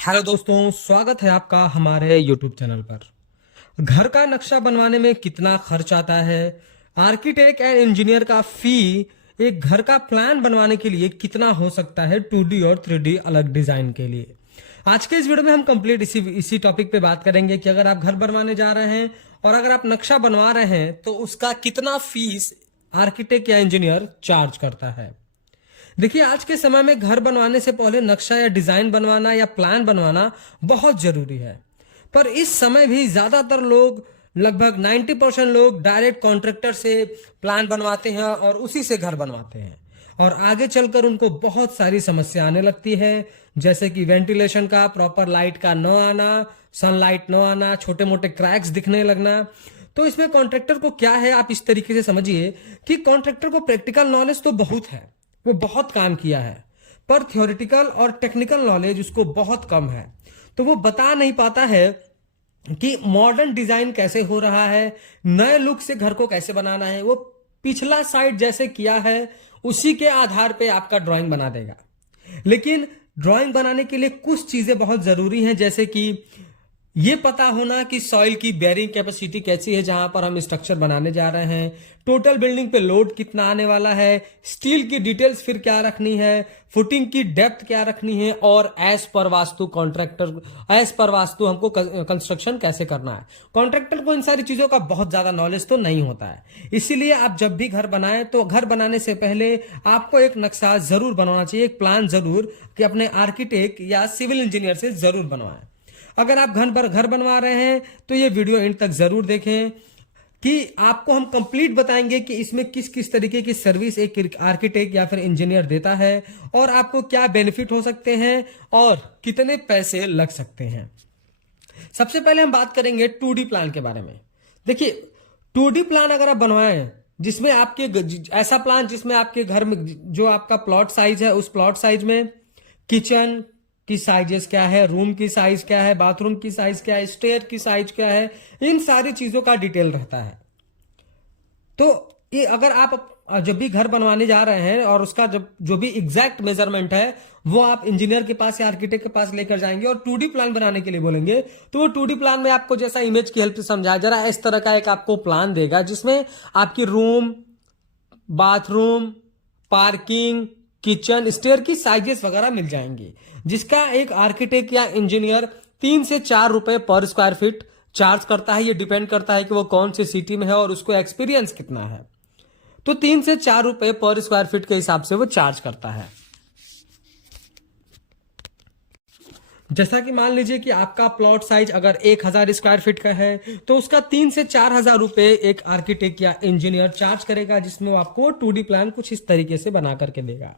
Hello दोस्तों, स्वागत है आपका हमारे YouTube चैनल पर। घर का नक्शा बनवाने में कितना खर्च आता है, आर्किटेक्ट एंड इंजीनियर का फी एक घर का प्लान बनवाने के लिए कितना हो सकता है 2D और 3D अलग डिजाइन के लिए। आज के इस वीडियो में हम कंप्लीट इसी टॉपिक पे बात करेंगे कि अगर आप घर बनवाने जा रहे हैं और अगर आप नक्शा बनवा रहे हैं तो उसका कितना फीस आर्किटेक्ट या इंजीनियर चार्ज करता है। देखिए, आज के समय में घर बनवाने से पहले नक्शा या डिजाइन बनवाना या प्लान बनवाना बहुत जरूरी है। पर इस समय भी ज्यादातर लोग, लगभग 90% लोग डायरेक्ट कॉन्ट्रैक्टर से प्लान बनवाते हैं और उसी से घर बनवाते हैं। और आगे चलकर उनको बहुत सारी समस्या आने लगती है, जैसे कि वेंटिलेशन का, प्रॉपर लाइट का न आना, सनलाइट न आना, छोटे मोटे क्रैक्स दिखने लगना। तो इसमें कॉन्ट्रैक्टर को क्या है, आप इस तरीके से समझिए कि कॉन्ट्रैक्टर को प्रैक्टिकल नॉलेज तो बहुत है, वो बहुत काम किया है, पर थ्योरेटिकल और टेक्निकल नॉलेज उसको बहुत कम है। तो वो बता नहीं पाता है कि मॉडर्न डिजाइन कैसे हो रहा है, नए लुक से घर को कैसे बनाना है। वो पिछला साइड जैसे किया है उसी के आधार पे आपका ड्राइंग बना देगा। लेकिन ड्राइंग बनाने के लिए कुछ चीजें बहुत जरूरी हैं, जैसे कि ये पता होना कि सॉइल की बेयरिंग कैपेसिटी कैसी है जहां पर हम स्ट्रक्चर बनाने जा रहे हैं, टोटल बिल्डिंग पे लोड कितना आने वाला है, स्टील की डिटेल्स फिर क्या रखनी है, फुटिंग की डेप्थ क्या रखनी है, और एज पर वास्तु हमको कंस्ट्रक्शन कैसे करना है। कॉन्ट्रैक्टर को इन सारी चीजों का बहुत ज्यादा नॉलेज तो नहीं होता है। इसीलिए आप जब भी घर बनाएं तो घर बनाने से पहले आपको एक नक्शा जरूर बनवाना चाहिए, एक प्लान जरूर, कि अपने आर्किटेक्ट या सिविल इंजीनियर से जरूर बनवाएं। अगर आप घर बनवा रहे हैं तो ये वीडियो एंड तक जरूर देखें कि आपको हम कंप्लीट बताएंगे कि इसमें किस किस तरीके की सर्विस एक आर्किटेक्ट या फिर इंजीनियर देता है और आपको क्या बेनिफिट हो सकते हैं और कितने पैसे लग सकते हैं। सबसे पहले हम बात करेंगे 2D प्लान के बारे में। देखिए, 2D प्लान अगर आप बनवाएं जिसमें ऐसा प्लान जिसमें आपके घर में जो आपका प्लॉट साइज है, उस प्लॉट साइज में किचन की साइजेस क्या है, रूम की साइज क्या है, बाथरूम की साइज क्या है, स्टेयर की साइज क्या है, इन सारी चीजों का डिटेल रहता है। तो ये अगर आप जब भी घर बनवाने जा रहे हैं और उसका जो भी एग्जैक्ट मेजरमेंट है वो आप इंजीनियर के पास या आर्किटेक्ट के पास लेकर जाएंगे और 2D प्लान बनाने के लिए बोलेंगे, तो वो 2D प्लान में आपको जैसा इमेज की हेल्प से समझाया जा रहा है, इस तरह का एक आपको प्लान देगा जिसमें आपकी room, bathroom, parking, kitchen, stair की साइजेस वगैरह मिल जाएंगी, जिसका एक आर्किटेक्ट या इंजीनियर 3 से 4 रुपए पर स्क्वायर फीट चार्ज करता है। ये डिपेंड करता है कि वो कौन सी सिटी में है और उसको एक्सपीरियंस कितना है। तो 3 से 4 रुपए पर स्क्वायर फीट के हिसाब से वो चार्ज करता है। जैसा कि मान लीजिए कि आपका प्लॉट साइज अगर 1000 स्क्वायर फीट का है तो उसका 3 से 4000 रुपए एक आर्किटेक्ट या इंजीनियर चार्ज करेगा, जिसमें वो आपको 2D प्लान कुछ इस तरीके से बना करके देगा।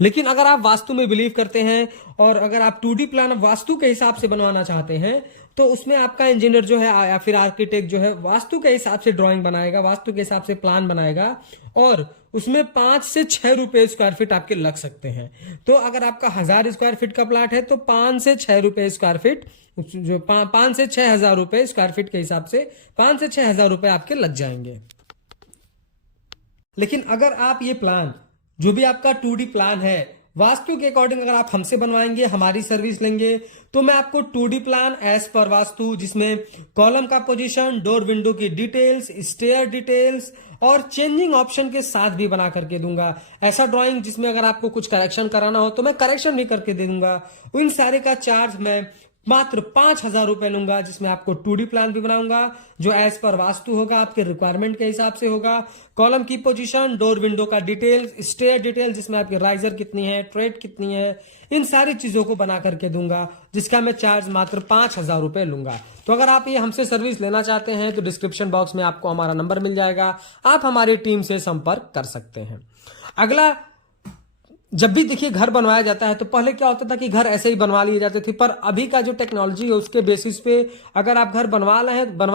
लेकिन अगर आप वास्तु में बिलीव करते हैं और अगर आप 2D प्लान वास्तु के हिसाब से बनवाना चाहते हैं तो उसमें आपका इंजीनियर जो है या फिर आर्किटेक्ट जो है वास्तु के हिसाब से ड्राइंग बनाएगा, वास्तु के हिसाब से प्लान बनाएगा और उसमें 5 से 6 रुपए स्क्वायर फीट आपके लग सकते हैं। तो अगर आपका 1000 स्क्वायर फीट का प्लाट है तो 5 से 6 रुपए स्क्वायर फीट, जो 5 से 6000 रुपए स्क्वायर फीट के हिसाब से 5 से 6000 रुपए आपके लग जाएंगे। लेकिन अगर आप ये प्लान, जो भी आपका 2D प्लान है, वास्तु के अकॉर्डिंग अगर आप हमसे बनवाएंगे, हमारी सर्विस लेंगे, तो मैं आपको 2D plan as per vastu, जिसमें कॉलम का पोजीशन, डोर विंडो की डिटेल्स, स्टेयर डिटेल्स और चेंजिंग ऑप्शन के साथ भी बना करके दूंगा। ऐसा ड्राइंग जिसमें अगर आपको कुछ करेक्शन कराना हो तो मैं करेक्शन भी करके दे दूंगा। इन सारे का चार्ज मैं मात्र 5000 रुपए लूंगा, जिसमें आपको 2D प्लान भी बनाऊंगा जो एज पर वास्तु होगा, आपके रिक्वायरमेंट के हिसाब से होगा। कॉलम की पोजीशन, डोर विंडो का डिटेल, स्टेयर डिटेल, जिसमें आपकी राइजर कितनी है, ट्रेड कितनी है, इन सारी चीजों को बना करके दूंगा, जिसका मैं चार्ज मात्र 5000 रुपए लूंगा। तो अगर आप ये हमसे सर्विस लेना चाहते हैं तो डिस्क्रिप्शन बॉक्स में आपको हमारा नंबर मिल जाएगा, आप हमारी टीम से संपर्क कर सकते हैं। अगला, जब भी देखिए घर बनवाया जाता है तो पहले क्या होता था कि घर ऐसे ही बनवा लिए जाते थे, पर अभी का जो टेक्नोलॉजी है उसके बेसिस पे अगर आप घर बनवा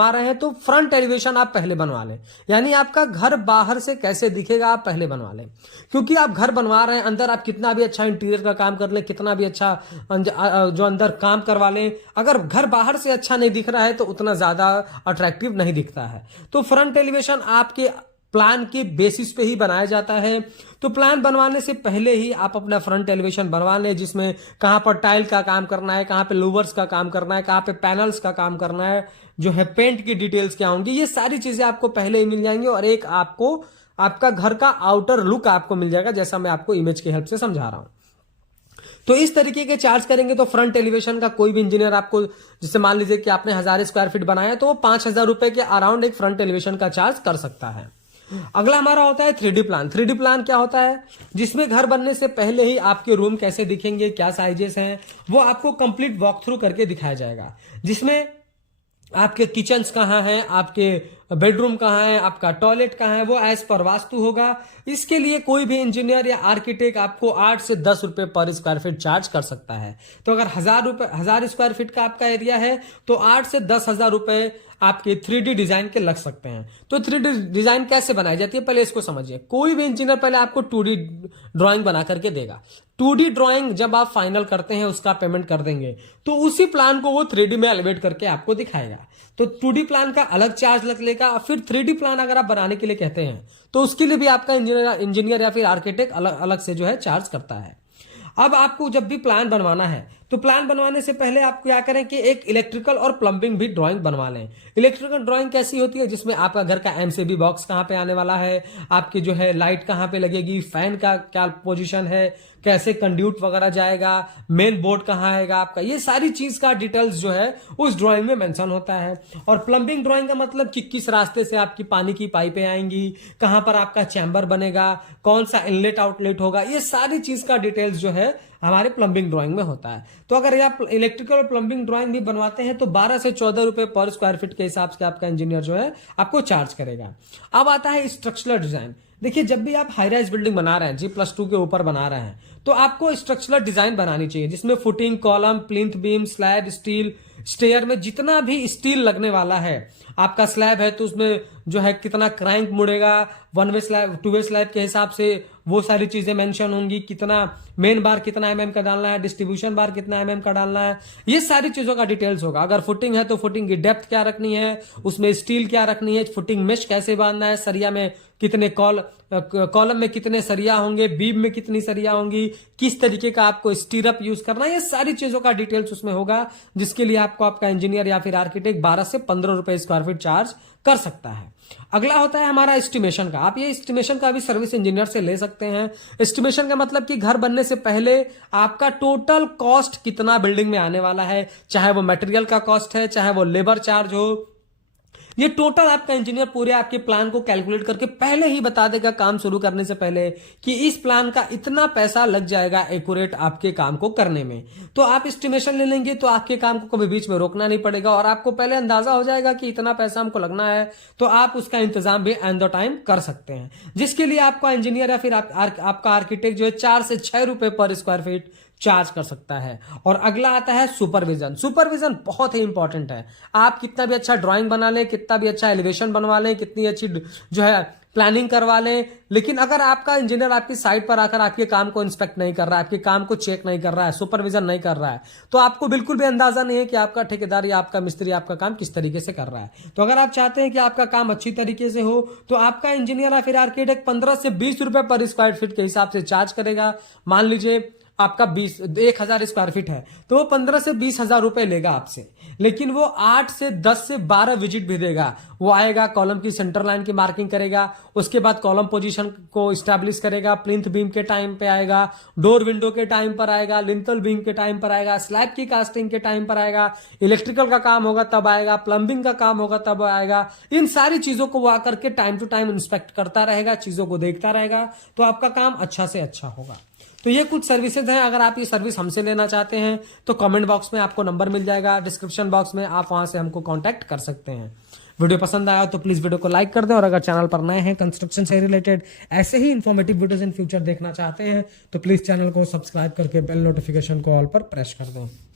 रहे हैं तो फ्रंट एलिवेशन आप पहले बनवा लें, यानी आपका घर बाहर से कैसे दिखेगा आप पहले बनवा लें। क्योंकि आप घर बनवा रहे हैं, अंदर आप कितना भी अच्छा इंटीरियर का काम कर लें, कितना भी अच्छा जो अंदर काम करवा लें, अगर घर बाहर से अच्छा नहीं दिख रहा है तो उतना ज्यादा अट्रैक्टिव नहीं दिखता है। तो फ्रंट एलिवेशन आपके प्लान के बेसिस पे ही बनाया जाता है। तो प्लान बनवाने से पहले ही आप अपना फ्रंट एलिवेशन बनवा लें, जिसमें कहाँ पर टाइल का काम करना है, कहाँ पे लूवर्स का काम करना है, कहाँ पे पैनल्स का काम करना है, जो है पेंट की डिटेल्स क्या होंगी, ये सारी चीजें आपको पहले ही मिल जाएंगी और एक आपको आपका घर का आउटर लुक आपको मिल जाएगा, जैसा मैं आपको इमेज की हेल्प से समझा रहा हूं। तो इस तरीके के चार्ज करेंगे तो फ्रंट एलिवेशन का कोई भी इंजीनियर आपको, जिससे मान लीजिए कि आपने 1000 स्क्वायर फीट बनाया तो वो 5000 रुपए के अराउंड एक फ्रंट एलिवेशन का चार्ज कर सकता है। अगला हमारा होता है 3D प्लान। 3D प्लान क्या होता है, जिसमें घर बनने से पहले ही आपके रूम कैसे दिखेंगे, क्या साइजेस हैं, वो आपको कंप्लीट वॉक थ्रू करके दिखाया जाएगा, जिसमें आपके किचन्स कहाँ हैं, आपके बेडरूम कहाँ है, आपका टॉयलेट कहाँ है, वो एज पर वास्तु होगा। इसके लिए कोई भी इंजीनियर या आर्किटेक्ट आपको 8 से 10 रुपए पर स्क्वायर फीट चार्ज कर सकता है। तो अगर 1000 स्क्वायर फीट का आपका एरिया है तो 8 से 10,000 रुपए आपके 3D डिजाइन के लग सकते हैं। तो 3D डिजाइन कैसे बनाई जाती है, पहले इसको समझिए। कोई भी इंजीनियर पहले आपको 2D ड्राइंग बना करके देगा। 2D ड्राइंग जब आप फाइनल करते हैं, उसका पेमेंट कर देंगे, तो उसी प्लान को वो 3D में एलिवेट करके आपको दिखाएगा। तो 2D प्लान का अलग चार्ज लग लेगा। फिर 3D प्लान अगर आप बनाने के लिए कहते हैं तो उसके लिए भी आपका इंजीनियर या फिर आर्किटेक्ट अलग अलग से जो है चार्ज करता है। अब आपको जब भी प्लान बनवाना है तो प्लान बनवाने से पहले आप क्या करें कि एक इलेक्ट्रिकल और प्लम्बिंग भी ड्राइंग बनवा लें। इलेक्ट्रिकल ड्राइंग कैसी होती है, जिसमें आपका घर का एमसीबी बॉक्स कहाँ पे आने वाला है, आपकी जो है लाइट कहाँ पे लगेगी, फैन का क्या पोजीशन है, कैसे कंड्यूट वगैरह जाएगा, मेन बोर्ड कहाँ आएगा आपका, ये सारी चीज का डिटेल्स जो है उस ड्राइंग में मेंशन होता है। और प्लम्बिंग ड्राइंग का मतलब कि किस रास्ते से आपकी पानी की पाइपें आएंगी, कहाँ पर आपका चैम्बर बनेगा, कौन सा इनलेट आउटलेट होगा, ये सारी चीज का डिटेल्स जो है हमारे प्लम्बिंग ड्राइंग में होता है। तो अगर आप इलेक्ट्रिकल और प्लम्बिंग ड्राइंग भी बनवाते हैं तो 12 से 14 रुपए पर स्क्वायर फीट के हिसाब से आपका इंजीनियर जो है आपको चार्ज करेगा। अब आता है स्ट्रक्चरल डिजाइन। देखिए, जब भी आप हाई राइज बिल्डिंग बना रहे हैं, G+2 के ऊपर बना रहे हैं, तो आपको स्ट्रक्चरल डिजाइन बनानी चाहिए, जिसमें footing, column, plinth beam, slab, steel, stair में जितना भी स्टील लगने वाला है, आपका स्लैब है तो उसमें जो है कितना क्रैंक मुड़ेगा, 1 वे स्लैब 2 वे स्लैब के हिसाब से वो सारी चीजें मेंशन होंगी, कितना मेन बार कितना एमएम का डालना है, डिस्ट्रीब्यूशन बार कितना एमएम का डालना है, ये सारी चीजों का डिटेल्स होगा। अगर फुटिंग है तो फुटिंग की डेप्थ क्या रखनी है, उसमें स्टील क्या रखनी है, फुटिंग मेश कैसे बांधना है, सरिया में कितने कॉलम में कितने सरिया होंगे, बीम में कितनी सरिया होंगी, किस तरीके का आपको स्टीरअप यूज करना है, ये सारी चीजों का डिटेल्स उसमें होगा, जिसके लिए आपको आपका इंजीनियर या फिर आर्किटेक्ट 12 से 15 रुपए स्क्वायर फीट चार्ज कर सकता है। अगला होता है हमारा एस्टिमेशन का। आप ये एस्टिमेशन का भी सर्विस इंजीनियर से ले सकते हैं। एस्टिमेशन का मतलब कि घर बनने से पहले आपका टोटल कॉस्ट कितना बिल्डिंग में आने वाला है, चाहे वो मटेरियल का कॉस्ट है, चाहे वो लेबर चार्ज हो, ये टोटल आपका इंजीनियर पूरे आपके प्लान को कैलकुलेट करके पहले ही बता देगा काम शुरू करने से पहले कि इस प्लान का इतना पैसा लग जाएगा एक्यूरेट आपके काम को करने में। तो आप एस्टिमेशन ले लेंगे तो आपके काम को कभी बीच में रोकना नहीं पड़ेगा और आपको पहले अंदाजा हो जाएगा कि इतना पैसा हमको लगना है, तो आप उसका इंतजाम भी एंड द टाइम कर सकते हैं, जिसके लिए आपका इंजीनियर या फिर आपका आर्किटेक्ट जो है 4 से 6 रुपए पर स्क्वायर फीट चार्ज कर सकता है। और अगला आता है सुपरविजन। सुपरविजन बहुत ही इंपॉर्टेंट है। आप कितना भी अच्छा ड्राइंग बना लें, कितना भी अच्छा एलिवेशन बनवा लें, कितनी अच्छी जो है प्लानिंग करवा लें, लेकिन अगर आपका इंजीनियर आपकी साइट पर आकर आपके काम को इंस्पेक्ट नहीं कर रहा है, आपके काम को चेक नहीं कर रहा है, सुपरविजन नहीं कर रहा है, तो आपको बिल्कुल भी अंदाजा नहीं है कि आपका ठेकेदार या आपका मिस्त्री आपका काम किस तरीके से कर रहा है। तो अगर आप चाहते हैं कि आपका काम अच्छी तरीके से हो तो आपका इंजीनियर या फिर आर्किटेक्ट 15 से 20 रुपए पर स्क्वायर फीट के हिसाब से चार्ज करेगा। मान लीजिए आपका 1000 स्क्वायर फीट है तो वो 15 से 20,000 रुपए लेगा आपसे, लेकिन वो 8 से 10 से 12 विजिट भी देगा। वो आएगा, कॉलम की सेंटर लाइन की मार्किंग करेगा, उसके बाद कॉलम पोजीशन को स्टैब्लिश करेगा, प्लिंथ बीम के टाइम पे आएगा, डोर विंडो के टाइम पर आएगा, लिंटल बीम के टाइम पर आएगा, स्लैब की कास्टिंग के टाइम पर आएगा, इलेक्ट्रिकल का काम होगा तब आएगा, प्लम्बिंग का काम होगा तब आएगा। इन सारी चीजों को वो आकर के टाइम टू टाइम इंस्पेक्ट करता रहेगा, चीजों को देखता रहेगा, तो आपका काम अच्छा से अच्छा होगा। तो ये कुछ सर्विसेज हैं। अगर आप ये सर्विस हमसे लेना चाहते हैं तो कमेंट बॉक्स में आपको नंबर मिल जाएगा, डिस्क्रिप्शन बॉक्स में आप वहां से हमको कांटेक्ट कर सकते हैं। वीडियो पसंद आया तो प्लीज वीडियो को लाइक कर दें, और अगर चैनल पर नए हैं, कंस्ट्रक्शन से रिलेटेड ऐसे ही इंफॉर्मेटिव वीडियोस इन फ्यूचर देखना चाहते हैं तो प्लीज चैनल को सब्सक्राइब करके बेल नोटिफिकेशन को ऑल पर प्रेस कर दें।